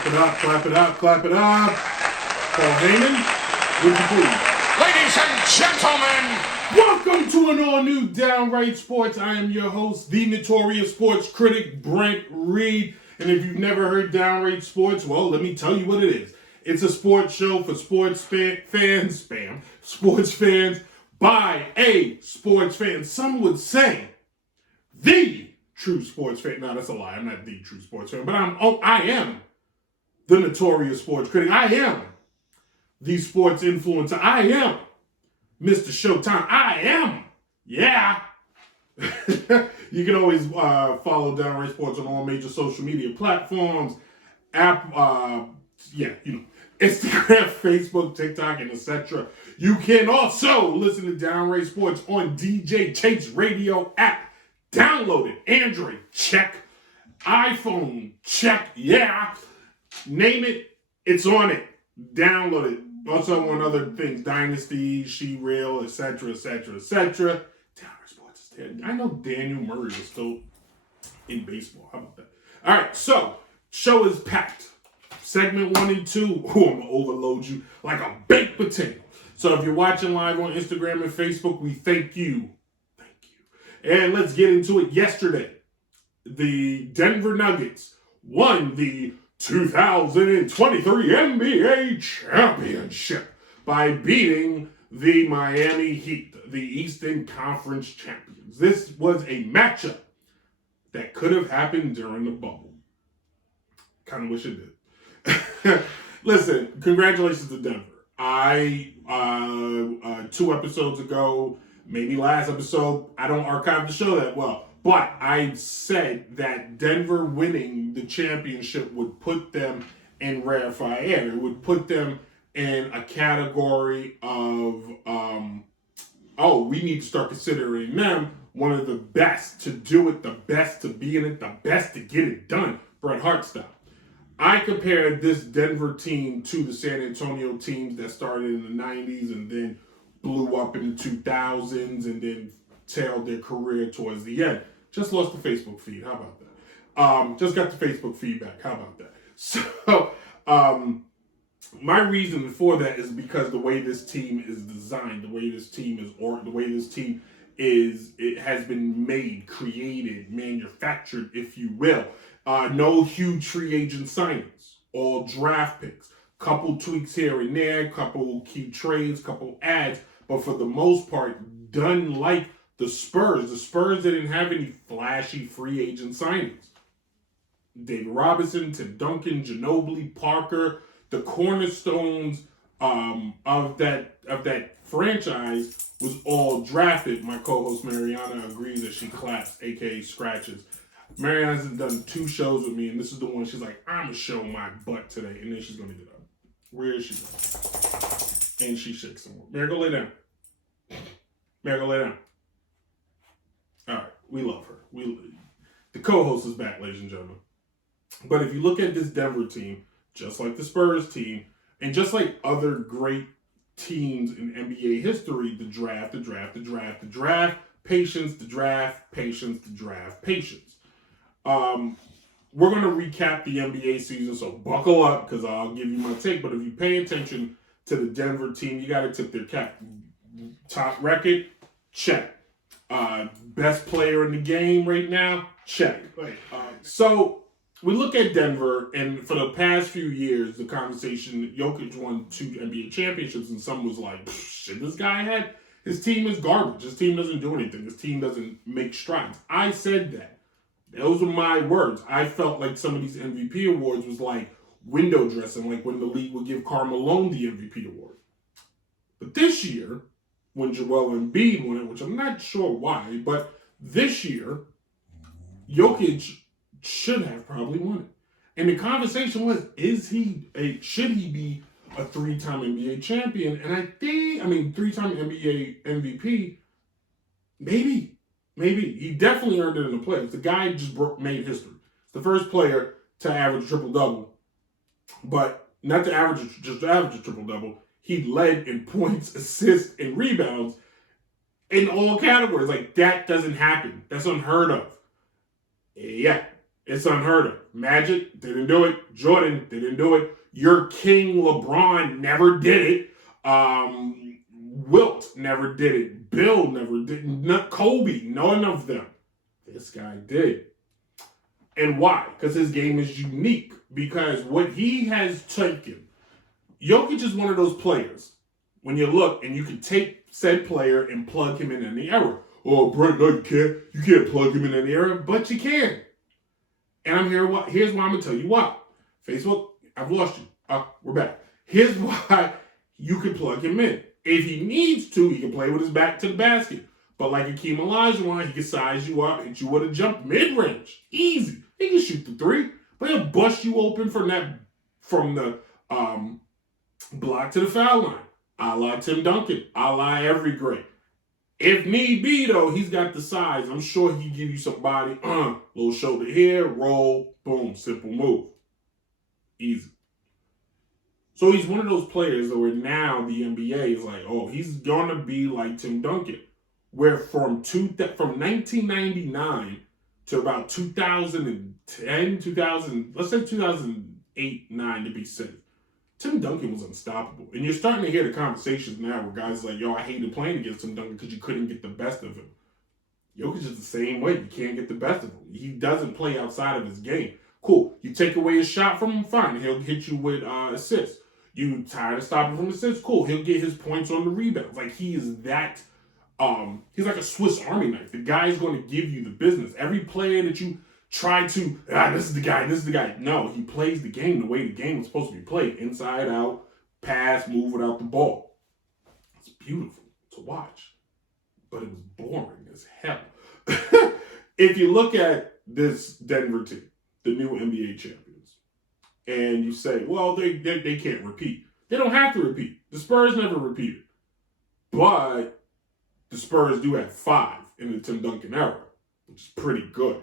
Clap it up, clap it up, clap it up. Paul Heyman, would you please? Ladies and gentlemen, welcome to an all-new Downright Sports. I am your host, the Notorious Sports Critic, Brent Reid. And if you've never heard Downright Sports, well, let me tell you what it is. It's a sports show for sports fans by a sports fan. Some would say the true sports fan. No, that's a lie. I'm not the true sports fan, but I am the Notorious Sports Critic. I am the sports influencer. I am Mr. Showtime. I am. Yeah. You can always follow Downright Sports on all major social media platforms. Instagram, Facebook, TikTok, and etc. You can also listen to Downright Sports on DJ Chase Radio app. Download it. Android, check. iPhone, check. Yeah. Name it, it's on it. Download it. Also on other things, Dynasty, She-Real, etc., etc., etc. Downright Sports is dead. I know Daniel Murray is still in baseball. How about that? All right, so show is packed. Segment 1 and 2, I'm going to overload you like a baked potato. So if you're watching live on Instagram and Facebook, we thank you. Thank you. And let's get into it. Yesterday, the Denver Nuggets won the 2023 NBA Championship by beating the Miami Heat, the Eastern Conference champions. This was a matchup that could have happened during the bubble. Kind of wish it did. Listen, congratulations to Denver. I 2 episodes ago, maybe last episode, I don't archive the show that well, but I said that Denver winning the championship would put them in rarefied air. It would put them in a category of, we need to start considering them one of the best to do it, the best to be in it, the best to get it done, Bret Hart style. I compared this Denver team to the San Antonio teams that started in the 90s and then blew up in the 2000s and then tailed their career towards the end. Just lost the Facebook feed. How about that? Just got the Facebook feedback. How about that? So, my reason for that is because the way this team is designed, the way this team is, or the way this team is, it has been made, created, manufactured, if you will. No huge free agent signings, all draft picks, couple tweaks here and there, couple key trades, couple ads, but for the most part, done like the Spurs. The Spurs didn't have any flashy free agent signings. David Robinson, Tim Duncan, Ginobili, Parker, the cornerstones of that franchise was all drafted. My co-host Mariana agrees that she claps, aka scratches. Mariana hasn't done 2 shows with me, and this is the one she's like, I'm gonna show my butt today, and then she's gonna get up. Where is she going? And she shakes some more. Mary, go lay down. Mary, go lay down. All right, we love her. The co-host is back, ladies and gentlemen. But if you look at this Denver team, just like the Spurs team, and just like other great teams in NBA history, the draft, patience, the draft, patience, the draft, patience. We're going to recap the NBA season, so buckle up because I'll give you my take. But if you pay attention to the Denver team, you got to tip their cap. Top record, check. Best player in the game right now, check. So we look at Denver, and for the past few years, the conversation, Jokic won 2 NBA championships, and some was like, shit, this guy had, his team is garbage. His team doesn't do anything. His team doesn't make strides. I said that. Those were my words. I felt like some of these MVP awards was like window dressing, like when the league would give Karl Malone the MVP award. But this year, when Joel Embiid won it, which I'm not sure why, but this year, Jokic should have probably won it. And the conversation was, should he be a 3-time NBA champion? And 3-time NBA MVP, maybe. He definitely earned it in the playoffs. The guy just made history. It's the first player to average a triple-double. But not to average a triple-double. He led in points, assists, and rebounds in all categories. Like, that doesn't happen. That's unheard of. Yeah. It's unheard of. Magic didn't do it. Jordan didn't do it. Your king LeBron never did it. Wilt never did it. Bill never did it. Kobe, none of them. This guy did. And why? Because his game is unique. Because what he has taken, Jokic is one of those players, when you look and you can take said player and plug him in any era. Oh, Brent, no, you can't. You can't plug him in any era, but you can. And I'm here. Here's why I'm going to tell you why. Facebook, I've lost you. We're back. Here's why you can plug him in. If he needs to, he can play with his back to the basket. But like Hakeem Olajuwon, he can size you up, hit you with a jump mid-range. Easy. He can shoot the three, but he'll bust you open from the block to the foul line. A la Tim Duncan. A la every great. If need be, though, he's got the size. I'm sure he can give you some body. Little shoulder here, roll, boom, simple move. Easy. So he's one of those players where now the NBA is like, oh, he's going to be like Tim Duncan. Where from 1999 to about 2010, let's say 2008, 9 to be safe, Tim Duncan was unstoppable. And you're starting to hear the conversations now where guys are like, yo, I hated playing against Tim Duncan because you couldn't get the best of him. Jokic is the same way. You can't get the best of him. He doesn't play outside of his game. Cool. You take away his shot from him, fine. He'll hit you with assists. You tired of stopping from assists? Cool. He'll get his points on the rebounds. Like, he is that, he's like a Swiss Army knife. The guy is going to give you the business. Every player that you try to, this is the guy. No, he plays the game the way the game was supposed to be played. Inside out, pass, move without the ball. It's beautiful to watch, but it was boring as hell. If you look at this Denver team, the new NBA champions, and you say, well, they can't repeat. They don't have to repeat. The Spurs never repeated. But the Spurs do have 5 in the Tim Duncan era, which is pretty good.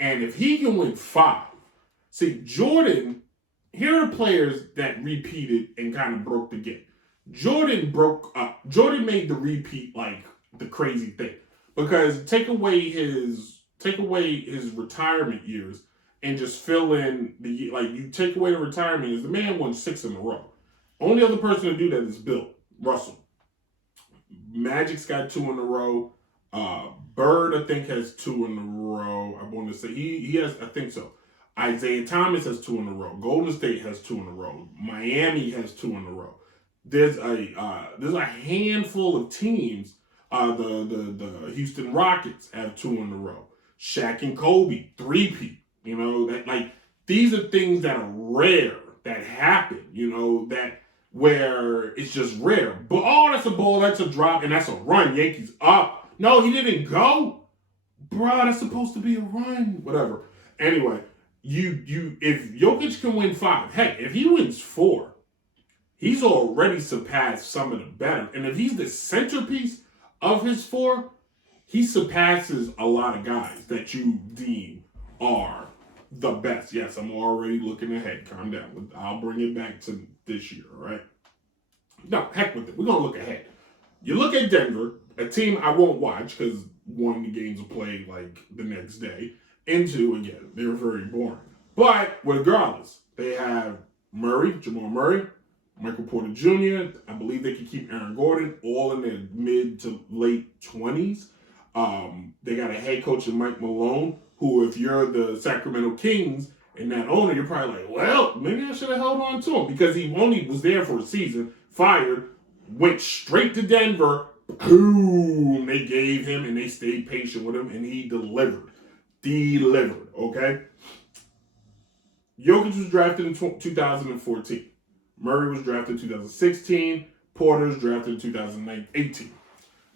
And if he can win 5, see, Jordan, here are the players that repeated and kind of broke the game. Jordan made the repeat like the crazy thing. Because take away his retirement years and just fill in you take away the retirement years, the man won 6 in a row. Only other person to do that is Bill Russell. Magic's got 2 in a row. Bird, I think, has 2 in a row. I want to say he has, I think so. Isaiah Thomas has 2 in a row. Golden State has 2 in a row. Miami has 2 in a row. There's a handful of teams. The Houston Rockets have 2 in a row. Shaq and Kobe, 3-peat. You know, that these are things that are rare that happen. You know, that where it's just rare. But that's a ball, that's a drop, and that's a run. Yankees up. No, he didn't go. Bro, that's supposed to be a run. Whatever. Anyway, if Jokic can win 5, heck, if he wins 4, he's already surpassed some of the better. And if he's the centerpiece of his 4, he surpasses a lot of guys that you deem are the best. Yes, I'm already looking ahead. Calm down. I'll bring it back to this year, all right? No, heck with it. We're going to look ahead. You look at Denver, a team I won't watch because, 1, the games will play like the next day, and 2, again, they're very boring. But regardless, they have Jamal Murray, Michael Porter Jr., I believe they can keep Aaron Gordon, all in their mid to late 20s. They got a head coach in Mike Malone, who, if you're the Sacramento Kings and that owner, you're probably like, well, maybe I should have held on to him because he only was there for a season, fired, went straight to Denver, boom, they gave him and they stayed patient with him and he delivered, okay? Jokic was drafted in 2014. Murray was drafted in 2016. Porter was drafted in 2018.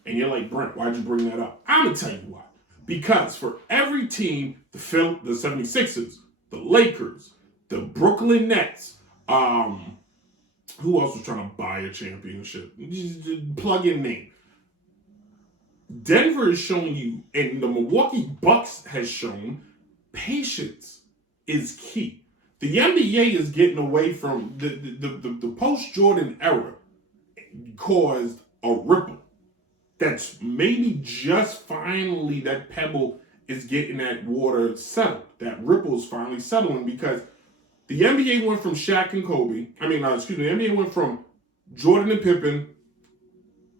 And you're like, Brent, why'd you bring that up? I'm going to tell you why. Because for every team, the 76ers, the Lakers, the Brooklyn Nets, who else was trying to buy a championship? Just plug in name. Denver is showing you, and the Milwaukee Bucks has shown, patience is key. The NBA is getting away from the post-Jordan era caused a ripple that's maybe just finally that pebble is getting that water settled. That ripple's finally settling because the NBA went from Shaq and Kobe. The NBA went from Jordan and Pippen,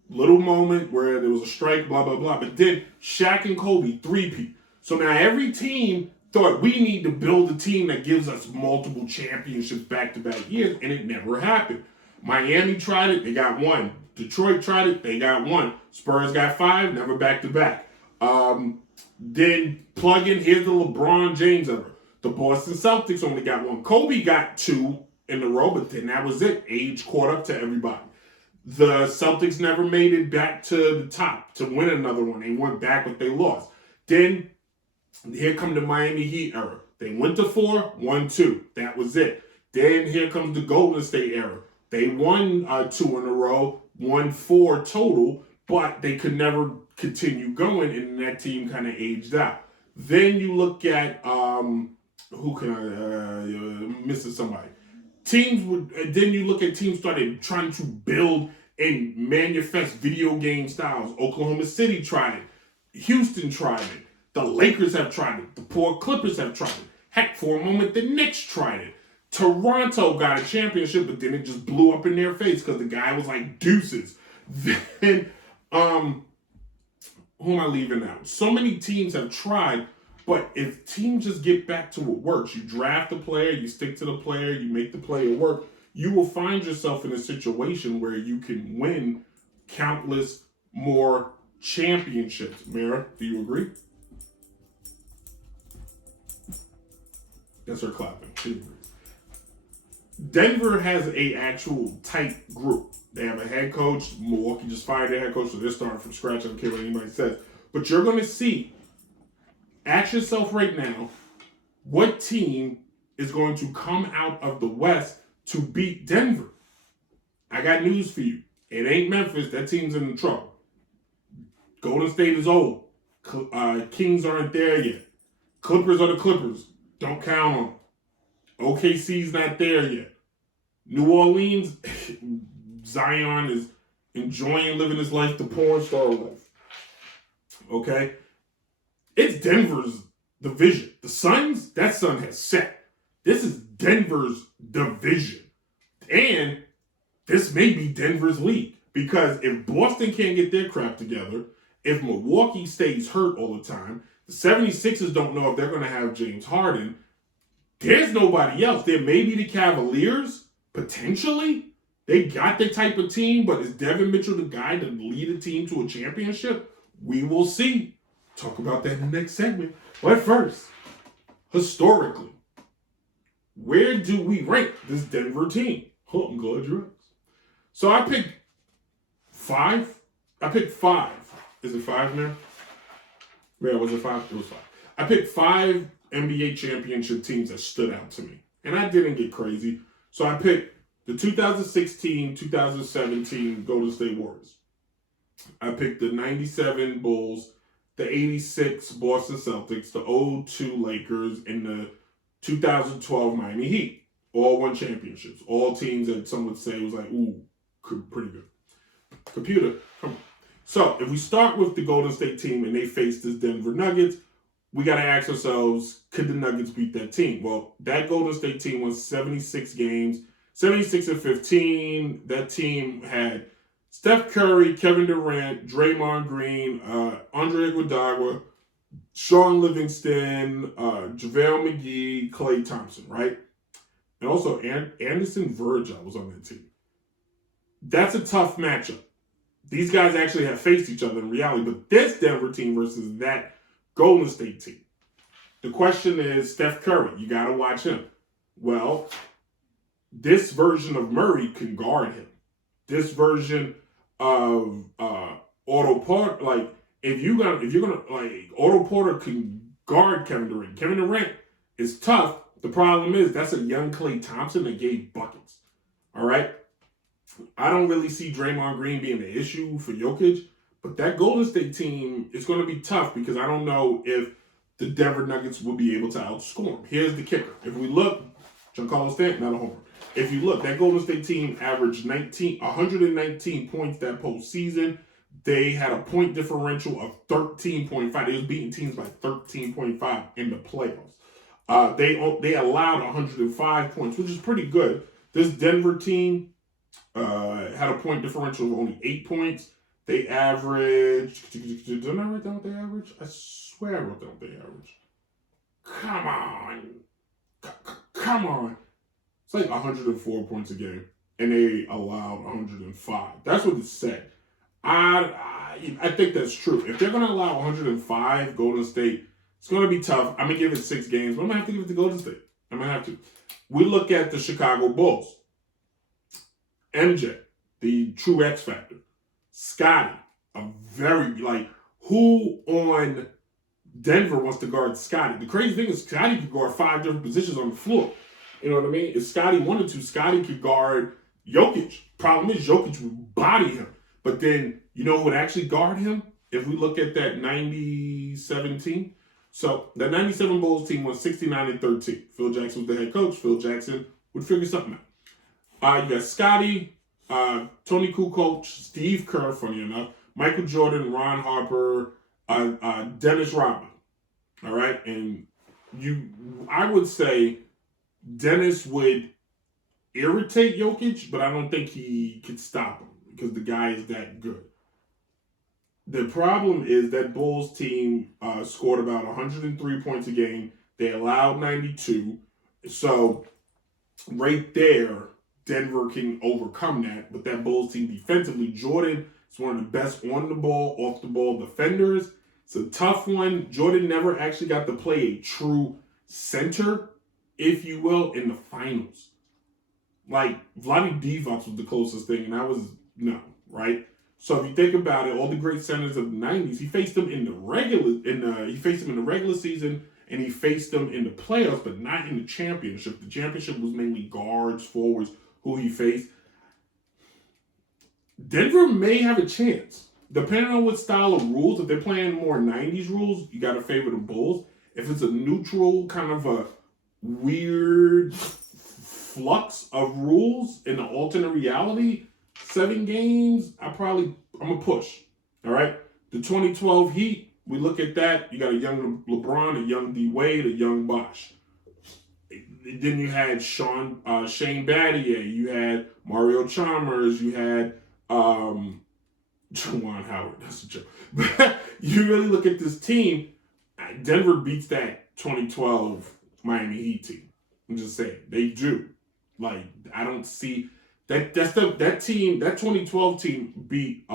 little moment where there was a strike, blah, blah, blah. But then Shaq and Kobe, three-peat. So now every team thought we need to build a team that gives us multiple championships back-to-back years, and it never happened. Miami tried it, they got one. Detroit tried it, they got one. Spurs got 5, never back-to-back. Then plug in, here's the LeBron James era. The Boston Celtics only got 1. Kobe got 2 in a row, but then that was it. Age caught up to everybody. The Celtics never made it back to the top to win another one. They went back, but they lost. Then here come the Miami Heat era. They went to 4, won 2. That was it. Then here comes the Golden State era. They won 2 in a row, won 4 total, but they could never continue going, and that team kind of aged out. Then you look at missing somebody. Then you look at teams started trying to build and manifest video game styles. Oklahoma City tried it. Houston tried it. The Lakers have tried it. The poor Clippers have tried it. Heck, for a moment, the Knicks tried it. Toronto got a championship, but then it just blew up in their face because the guy was like, deuces. Then, who am I leaving out? So many teams have tried, but if teams just get back to what works, you draft a player, you stick to the player, you make the player work, you will find yourself in a situation where you can win countless more championships. Mara, do you agree? That's her clapping. She agrees. Denver has a actual tight group. They have a head coach. Milwaukee just fired their head coach, so they're starting from scratch. I don't care what anybody says. But you're going to see, ask yourself right now, what team is going to come out of the West to beat Denver? I got news for you. It ain't Memphis. That team's in trouble. Golden State is old. Kings aren't there yet. Clippers are the Clippers. Don't count on them. OKC's not there yet. New Orleans, Zion is enjoying living his life, the porn star life. Okay? It's Denver's division. The Suns, that sun has set. This is Denver's division. And this may be Denver's league. Because if Boston can't get their crap together, if Milwaukee stays hurt all the time, the 76ers don't know if they're going to have James Harden. There's nobody else. There may be the Cavaliers, potentially. They got their type of team, but is Devin Mitchell the guy to lead a team to a championship? We will see. Talk about that in the next segment. But first, historically, where do we rank this Denver team? Oh, I'm glad you asked. So I picked 5. Is it 5 now? Yeah, was it 5? It was 5. I picked 5 NBA championship teams that stood out to me. And I didn't get crazy. So I picked the 2016-2017 Golden State Warriors. I picked the 97 Bulls, the 86 Boston Celtics, the 02 Lakers, and the 2012 Miami Heat. All won championships. All teams that some would say was like, ooh, pretty good. Computer, come on. So if we start with the Golden State team and they face this Denver Nuggets, we got to ask ourselves, could the Nuggets beat that team? Well, that Golden State team won 76 games, 76-15. That team had Steph Curry, Kevin Durant, Draymond Green, Andre Iguodala, Sean Livingston, JaVale McGee, Klay Thompson, right? And also Anderson Virgil was on that team. That's a tough matchup. These guys actually have faced each other in reality, but this Denver team versus that Golden State team. The question is, Steph Curry, you got to watch him. Well, this version of Murray can guard him. This version of Otto Porter, like if you're gonna Otto Porter can guard Kevin Durant. Kevin Durant is tough. The problem is that's a young Klay Thompson that gave buckets. All right. I don't really see Draymond Green being the issue for Jokic. But that Golden State team is going to be tough because I don't know if the Denver Nuggets will be able to outscore them. Here's the kicker. If we look, Giancarlo Stanton, not a homer. If you look, that Golden State team averaged 119 points that postseason. They had a point differential of 13.5. They was beating teams by 13.5 in the playoffs. They allowed 105 points, which is pretty good. This Denver team had a point differential of only 8 points. They averaged. Did I write down what they averaged? I swear I wrote down what they averaged. Come on. Come on. It's like 104 points a game, and they allowed 105. That's what it said. I think that's true. If they're going to allow 105 Golden State, it's going to be tough. I'm going to give it 6 games, but I'm going to have to give it to Golden State. I'm going to have to. We look at the Chicago Bulls. MJ, the true X factor. Scotty, a very, who on Denver wants to guard Scotty? The crazy thing is Scotty could guard 5 different positions on the floor. You know what I mean? If Scotty wanted to, Scotty could guard Jokic. Problem is Jokic would body him. But then, you know who would actually guard him? If we look at that 97 team. So, that 97 Bulls team was 69-13. Phil Jackson was the head coach. Phil Jackson would figure something out. You got Scotty, Tony Kukoc, Steve Kerr, funny enough, Michael Jordan, Ron Harper, Dennis Rodman. All right? And I would say Dennis would irritate Jokic, but I don't think he could stop him because the guy is that good. The problem is that Bulls team scored about 103 points a game. They allowed 92. So right there, Denver can overcome that. But that Bulls team defensively, Jordan is one of the best on the ball, off the ball defenders. It's a tough one. Jordan never actually got to play a true center, if you will, in the finals. Like, Vlade Divac was the closest thing, and that was no, right? So if you think about it, all the great centers of the 90s, he faced them in the regular season, and he faced them in the playoffs, but not in the championship. The championship was mainly guards, forwards, who he faced. Denver may have a chance. Depending on what style of rules, if they're playing more 90s rules, you got to favor the Bulls. If it's a neutral, kind of a weird flux of rules in an alternate reality, 7 games, I'm going to push. All right? The 2012 Heat, we look at that. You got a young LeBron, a young D. Wade, a young Bosh. Then you had Shane Battier. You had Mario Chalmers. You had Juwan Howard. That's a joke. But you really look at this team, Denver beats that 2012 Miami Heat team. I'm just saying. They do. Like, I don't see... That team, that 2012 team beat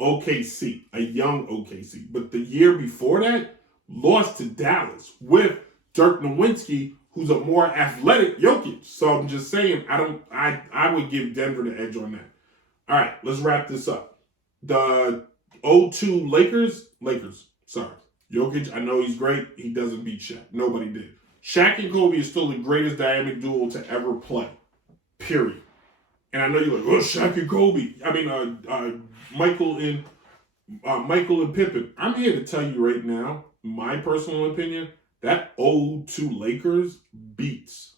OKC, a young OKC. But the year before that, lost to Dallas with Dirk Nowitzki, who's a more athletic Jokic. So I'm just saying, I would give Denver the edge on that. All right, let's wrap this up. The 0-2 Lakers, sorry. Jokic, I know he's great. He doesn't beat Shaq. Nobody did. Shaq and Kobe is still the greatest dynamic duo to ever play. Period. And I know you're like, oh, Shaq and Kobe. I mean, Michael and Pippen. I'm here to tell you right now, my personal opinion, that 0-2 Lakers beats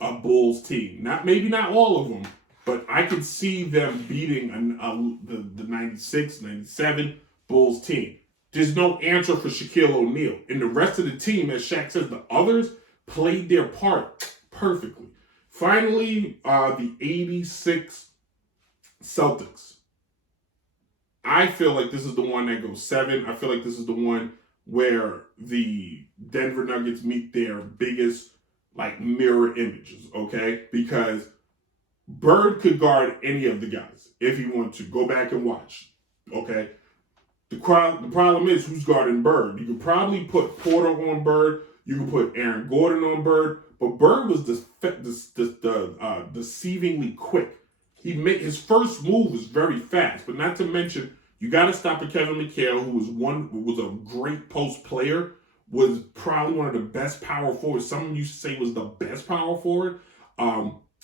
a Bulls team. Maybe not all of them, but I could see them beating the 96, 97 Bulls team. There's no answer for Shaquille O'Neal. And the rest of the team, as Shaq says, the others played their part perfectly. Finally, the 86 Celtics. I feel like this is the one that goes 7. I feel like this is the one where the Denver Nuggets meet their biggest, mirror images, okay? Because Bird could guard any of the guys if he wanted to. Go back and watch, okay? The problem is who's guarding Bird. You could probably put Porter on Bird. You could put Aaron Gordon on Bird. But Bird was deceivingly quick. His first move was very fast. But not to mention, you got to stop at Kevin McHale, who was a great post player, was probably one of the best power forwards. Someone used to say was the best power forward.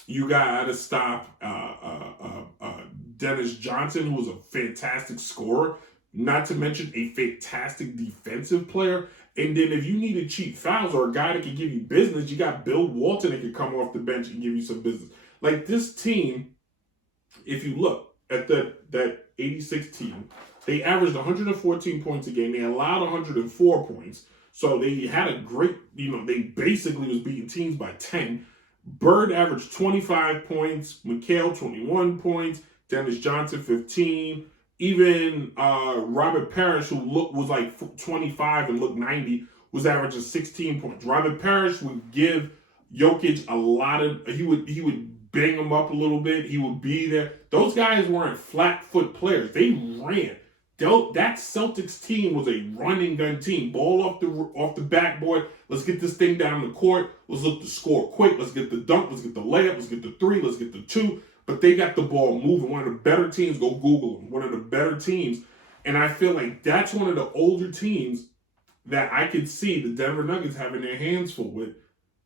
You got to stop Dennis Johnson, who was a fantastic scorer. Not to mention a fantastic defensive player. And then if you needed cheap fouls or a guy that could give you business, you got Bill Walton that could come off the bench and give you some business. Like this team, if you look, at that 86 team, they averaged 114 points a game. They allowed 104 points. So they had a great, they basically was beating teams by 10. Bird averaged 25 points, McHale 21 points, Dennis Johnson 15. Even Robert Parrish, who was like 25 and looked 90, was averaging 16 points. Robert Parrish would give Jokic a lot of, he would bang him up a little bit. He would be there. Those guys weren't flat foot players. They ran. That Celtics team was a running gun team. Ball off the backboard. Let's get this thing down the court. Let's look to score quick. Let's get the dunk. Let's get the layup. Let's get the three. Let's get the two. But they got the ball moving. One of the better teams, go Google them. One of the better teams. And I feel like that's one of the older teams that I could see the Denver Nuggets having their hands full with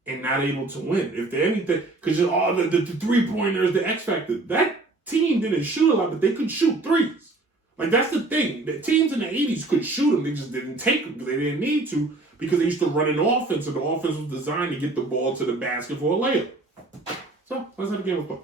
and not able to win. If they're anything, because the three-pointers, the X factor, that team didn't shoot a lot, but they could shoot threes. Like, that's the thing. The teams in the 80s could shoot them. They just didn't take them because they didn't need to, because they used to run an offense, and the offense was designed to get the ball to the basket for a layup. So, that's how the game was played.